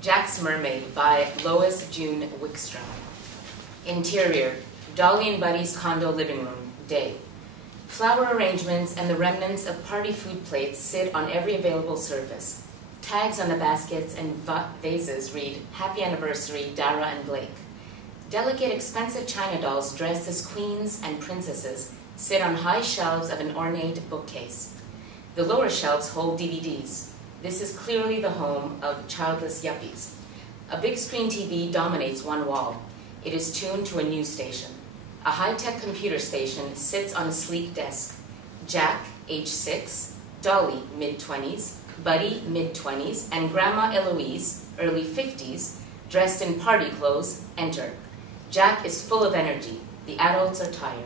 Jack's Mermaid by Lois Wickstrom. Interior, Dolly and Buddy's condo living room, day. Flower arrangements and the remnants of party food plates sit on every available surface. Tags on the baskets and vases read, Happy Anniversary, Dara and Blake. Delicate, expensive china dolls dressed as queens and princesses sit on high shelves of an ornate bookcase. The lower shelves hold DVDs. This is clearly the home of childless yuppies. A big screen TV dominates one wall. It is tuned to a news station. A high-tech computer station sits on a sleek desk. Jack, age 6, Dolly, mid-20s, Buddy, mid-20s, and Grandma Eloise, early 50s, dressed in party clothes, enter. Jack is full of energy. The adults are tired.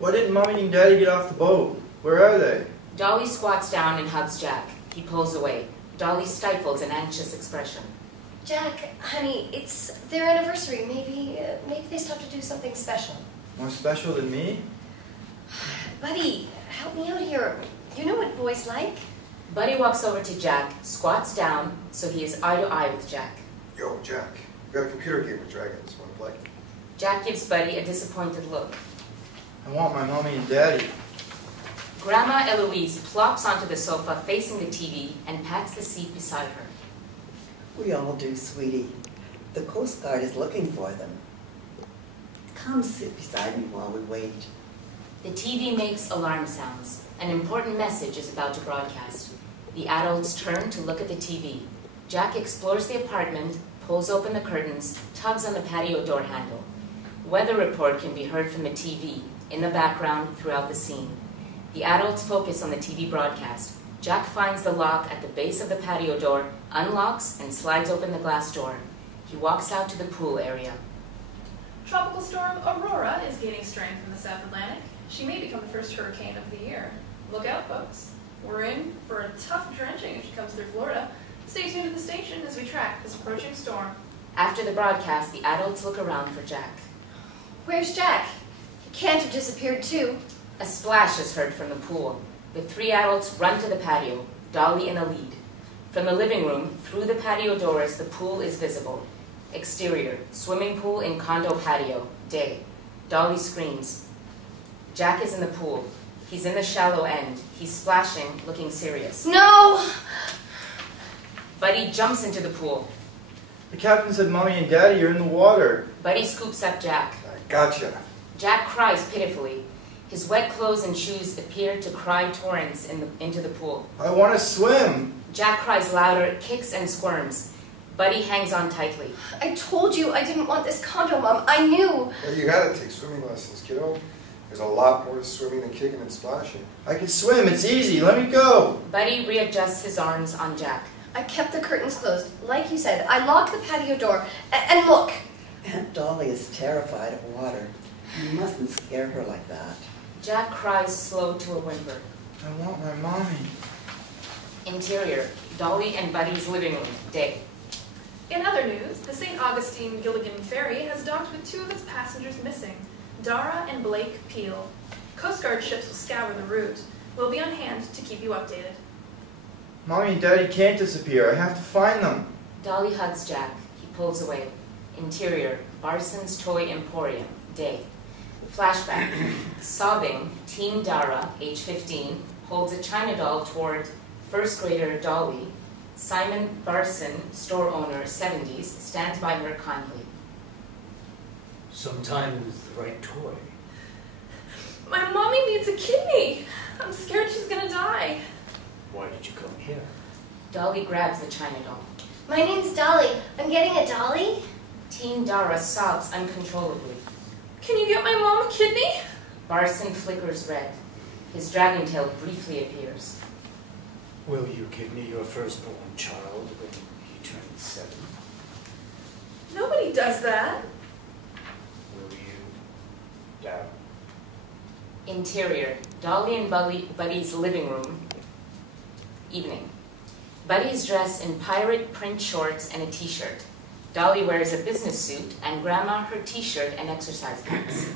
Why didn't Mommy and Daddy get off the boat? Where are they? Dolly squats down and hugs Jack. He pulls away. Dolly stifles an anxious expression. Jack, honey, it's their anniversary. Maybe they stopped to do something special. More special than me? Buddy, help me out here. You know what boys like. Buddy walks over to Jack, squats down, so he is eye to eye with Jack. Yo, Jack, we got a computer game with dragons. Want to play? Jack gives Buddy a disappointed look. I want my Mommy and Daddy. Grandma Eloise plops onto the sofa facing the TV and pats the seat beside her. We all do, sweetie. The Coast Guard is looking for them. Come sit beside me while we wait. The TV makes alarm sounds. An important message is about to broadcast. The adults turn to look at the TV. Jack explores the apartment, pulls open the curtains, tugs on the patio door handle. Weather report can be heard from the TV, in the background, throughout the scene. The adults focus on the TV broadcast. Jack finds the lock at the base of the patio door, unlocks, and slides open the glass door. He walks out to the pool area. Tropical storm Aurora is gaining strength in the South Atlantic. She may become the first hurricane of the year. Look out, folks. We're in for a tough drenching if she comes through Florida. Stay tuned to the station as we track this approaching storm. After the broadcast, the adults look around for Jack. Where's Jack? He can't have disappeared too. A splash is heard from the pool. The three adults run to the patio, Dolly in the lead. From the living room, through the patio doors, the pool is visible. Exterior, swimming pool in condo patio, day. Dolly screams. Jack is in the pool. He's in the shallow end. He's splashing, looking serious. No! Buddy jumps into the pool. The captain said Mommy and Daddy are in the water. Buddy scoops up Jack. I gotcha. Jack cries pitifully. His wet clothes and shoes appear to cry torrents into the pool. I want to swim. Jack cries louder, kicks and squirms. Buddy hangs on tightly. I told you I didn't want this condo, Mom. I knew. Well, you gotta take swimming lessons, kiddo. There's a lot more to swimming than kicking and splashing. I can swim. It's easy. Let me go. Buddy readjusts his arms on Jack. I kept the curtains closed. Like you said, I locked the patio door. And look. Aunt Dolly is terrified of water. You mustn't scare her like that. Jack cries slow to a whimper. I want my Mommy. Interior, Dolly and Buddy's living room, day. In other news, the St. Augustine Gilligan ferry has docked with 2 of its passengers missing, Dara and Blake Peel. Coast Guard ships will scour the route. We'll be on hand to keep you updated. Mommy and Daddy can't disappear. I have to find them. Dolly hugs Jack. He pulls away. Interior, Barsin's Toy Emporium, day. Flashback. Sobbing, teen Dara, age 15, holds a china doll toward first grader Dolly. Simon Barsin, store owner, 70s, stands by her kindly. Sometimes the right toy. My mommy needs a kidney. I'm scared she's gonna die. Why did you come here? Dolly grabs the china doll. My name's Dolly. I'm getting a dolly? Teen Dara sobs uncontrollably. Can you get my mom a kidney? Barsin flickers red. His dragon tail briefly appears. Will you give me your firstborn child when he turns 7? Nobody does that. Will you, Dara? Interior, Dolly and Buddy's living room, evening. Buddy's dressed in pirate print shorts and a t-shirt. Dolly wears a business suit, and Grandma her t-shirt and exercise pants.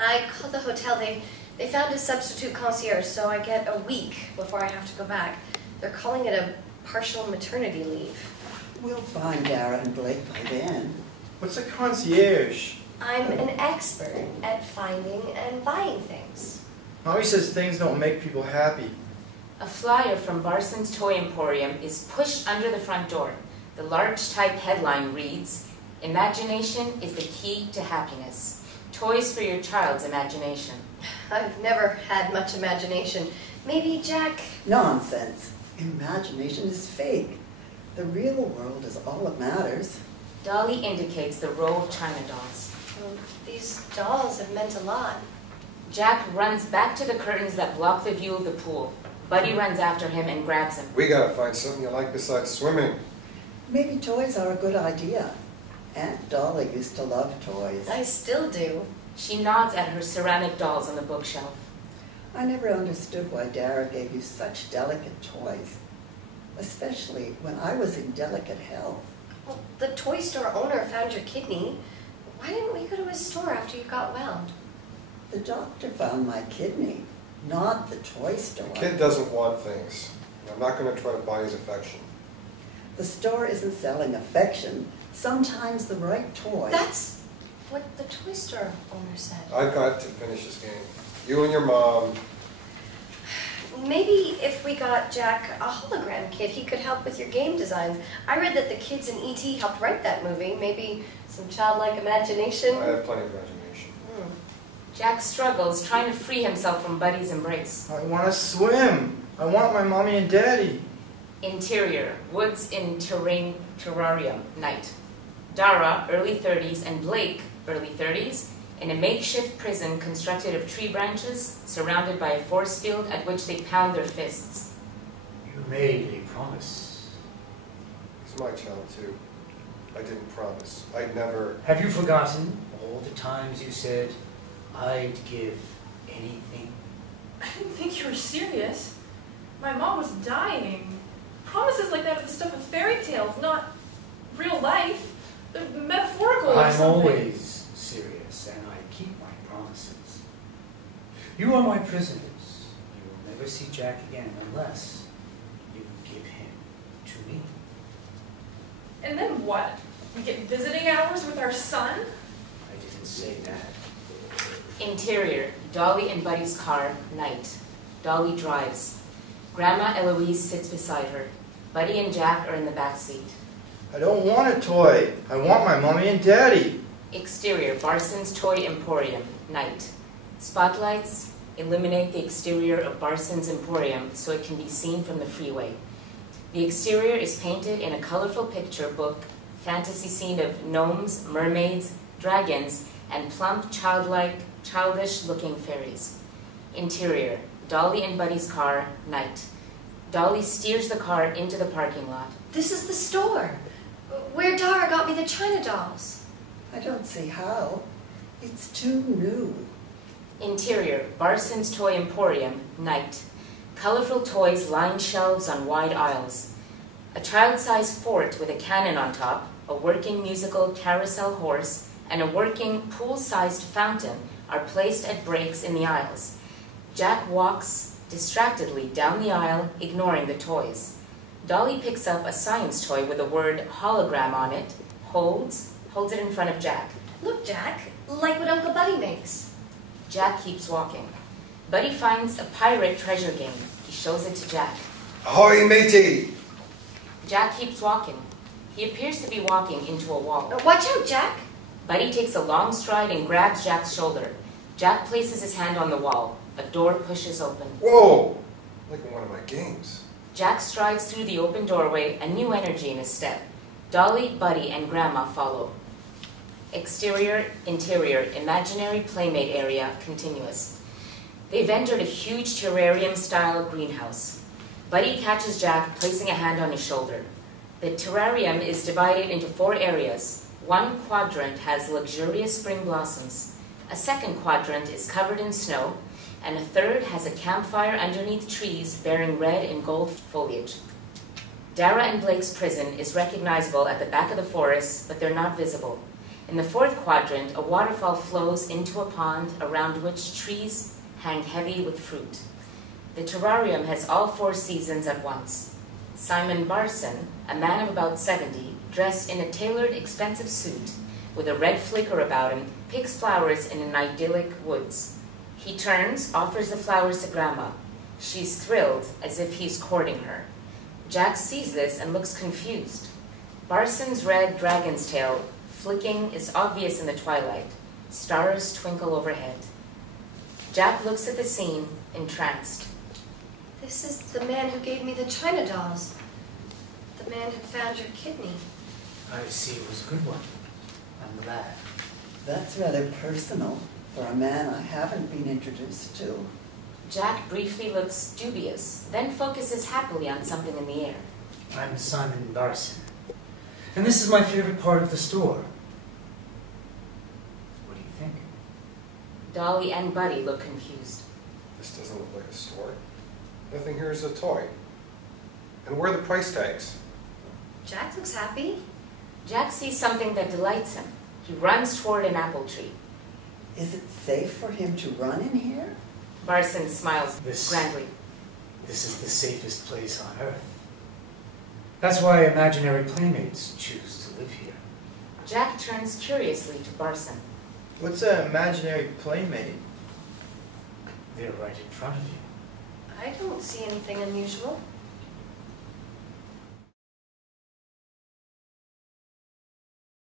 I called the hotel. They found a substitute concierge, so I get a week before I have to go back. They're calling it a partial maternity leave. We'll find Dara and Blake by then. What's a concierge? I'm an expert at finding and buying things. Mommy says things don't make people happy. A flyer from Barsin's Toy Emporium is pushed under the front door. The large type headline reads, "Imagination is the key to happiness. Toys for your child's imagination." I've never had much imagination. Maybe Jack... Nonsense. Imagination is fake. The real world is all that matters. Dolly indicates the row of china dolls. These dolls have meant a lot. Jack runs back to the curtains that block the view of the pool. Buddy runs after him and grabs him. We gotta find something you like besides swimming. Maybe toys are a good idea. Aunt Dolly used to love toys. I still do. She nods at her ceramic dolls on the bookshelf. I never understood why Dara gave you such delicate toys, especially when I was in delicate health. Well, the toy store owner found your kidney. Why didn't we go to his store after you got well? The doctor found my kidney, not the toy store. The kid doesn't want things. I'm not gonna try to buy his affection. The store isn't selling affection. Sometimes the right toy. That's what the toy store owner said. I've got to finish this game. You and your mom. Maybe if we got Jack a hologram kit, he could help with your game designs. I read that the kids in E.T. helped write that movie. Maybe some childlike imagination. I have plenty of imagination. Jack struggles, trying to free himself from Buddy's embrace. I want to swim. I want my mommy and daddy. Interior, woods in terrarium, night. Dara, early 30s, and Blake, early 30s, in a makeshift prison constructed of tree branches, surrounded by a force field at which they pound their fists. You made a promise. He's my child, too. I didn't promise. I'd never... Have you forgotten all the times you said, I'd give anything? I didn't think you were serious. My mom was dying. Promises like that are the stuff of fairy tales, not real life. They're metaphorical or I'm something. always serious, and I keep my promises. You are my prisoners. You will never see Jack again unless you give him to me. And then what? We get visiting hours with our son? I didn't say that. Interior, Dolly and Buddy's car, night. Dolly drives. Grandma Eloise sits beside her. Buddy and Jack are in the back seat. I don't want a toy. I want my mommy and daddy. Exterior, Barsin's Toy Emporium, night. Spotlights illuminate the exterior of Barsin's Emporium so it can be seen from the freeway. The exterior is painted in a colorful picture book fantasy scene of gnomes, mermaids, dragons, and plump, childish-looking fairies. Interior, Dolly and Buddy's car, night. Dolly steers the car into the parking lot. This is the store where Dara got me the china dolls. I don't see how. It's too new. Interior, Barsin's Toy Emporium, night. Colorful toys line shelves on wide aisles. A child-sized fort with a cannon on top, a working musical carousel horse, and a working pool-sized fountain are placed at breaks in the aisles. Jack walks distractedly down the aisle, ignoring the toys. Dolly picks up a science toy with the word hologram on it, holds it in front of Jack. Look, Jack, like what Uncle Buddy makes. Jack keeps walking. Buddy finds a pirate treasure game. He shows it to Jack. Ahoy, matey! Jack keeps walking. He appears to be walking into a wall. Watch out, Jack. Buddy takes a long stride and grabs Jack's shoulder. Jack places his hand on the wall. A door pushes open. Whoa! Like in one of my games. Jack strides through the open doorway, a new energy in his step. Dolly, Buddy, and Grandma follow. Exterior, interior, imaginary playmate area, continuous. They've entered a huge terrarium-style greenhouse. Buddy catches Jack, placing a hand on his shoulder. The terrarium is divided into 4 areas. One quadrant has luxurious spring blossoms. A second quadrant is covered in snow, and a third has a campfire underneath trees bearing red and gold foliage. Dara and Blake's prison is recognizable at the back of the forest, but they're not visible. In the 4th quadrant, a waterfall flows into a pond around which trees hang heavy with fruit. The terrarium has all 4 seasons at once. Simon Barsin, a man of about 70, dressed in a tailored, expensive suit, with a red flicker about him, picks flowers in an idyllic woods. He turns, offers the flowers to Grandma. She's thrilled, as if he's courting her. Jack sees this and looks confused. Barsin's red dragon's tail flicking is obvious in the twilight. Stars twinkle overhead. Jack looks at the scene, entranced. This is the man who gave me the china dolls. The man who found your kidney. I see it was a good one. I'm glad. That's rather personal for a man I haven't been introduced to. Jack briefly looks dubious, then focuses happily on something in the air. I'm Simon Barsin, and this is my favorite part of the store. What do you think? Dolly and Buddy look confused. This doesn't look like a store. Nothing here is a toy. And where are the price tags? Jack looks happy. Jack sees something that delights him. He runs toward an apple tree. Is it safe for him to run in here? Barsin smiles This- grandly. This is the safest place on Earth. That's why imaginary playmates choose to live here. Jack turns curiously to Barsin. What's an imaginary playmate? They're right in front of you. I don't see anything unusual.